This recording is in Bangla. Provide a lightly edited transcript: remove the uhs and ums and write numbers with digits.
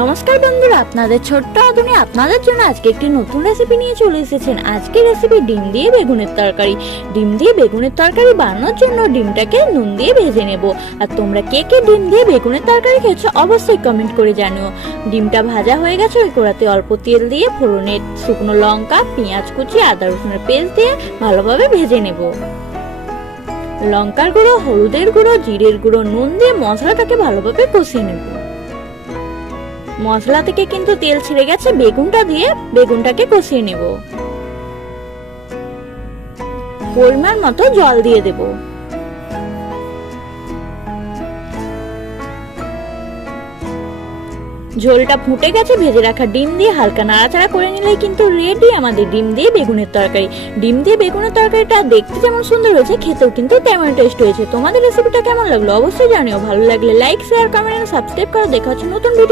নমস্কার বন্ধুরা, আপনাদের ছোট্ট আদুনি আপনাদের জন্য আজকে একটি নতুন রেসিপি নিয়ে চলে এসেছেন। আজকের রেসিপি ডিম দিয়ে বেগুনের তরকারি। ডিম দিয়ে বেগুনের তরকারি বানানোর জন্য ডিমটাকে নুন দিয়ে ভেজে নেব। আর তোমরা কে কে ডিম দিয়ে বেগুনের তরকারি খেয়েছো অবশ্যই কমেন্ট করে জানিও। ডিমটা ভাজা হয়ে গেছে, ওই কড়াতে অল্প তেল দিয়ে ফোড়নে শুকনো লঙ্কা, পেঁয়াজ কুচি, আদা রসুনের পেস্ট দিয়ে ভালোভাবে ভেজে নেব। লঙ্কার গুঁড়ো, হলুদের গুঁড়ো, জিরের গুঁড়ো, নুন দিয়ে মশলাটাকে ভালোভাবে কষিয়ে নেব। মশলা থেকে কিন্তু তেল ছেড়ে গেছে, বেগুনটা দিয়ে বেগুনটাকে কষিয়ে নেব। পরিমাণ মতো জল দিয়ে দেব। ঝোলটা ফুটে গেছে, ভেজে রাখা ডিম দিয়ে হালকা নাড়াচাড়া করে নিলেই কিন্তু রেডি আমাদের ডিম দিয়ে বেগুনের তরকারি। ডিম দিয়ে বেগুনের তরকারিটা দেখতে যেমন সুন্দর হয়েছে, খেতেও কিন্তু তেমন টেস্ট হয়েছে। তোমাদের রেসিপিটা কেমন লাগলো অবশ্যই জানিও। ভালো লাগলে লাইক, শেয়ার, কমেন্ট, সাবস্ক্রাইব করো। দেখা হচ্ছে নতুন ভিডিও।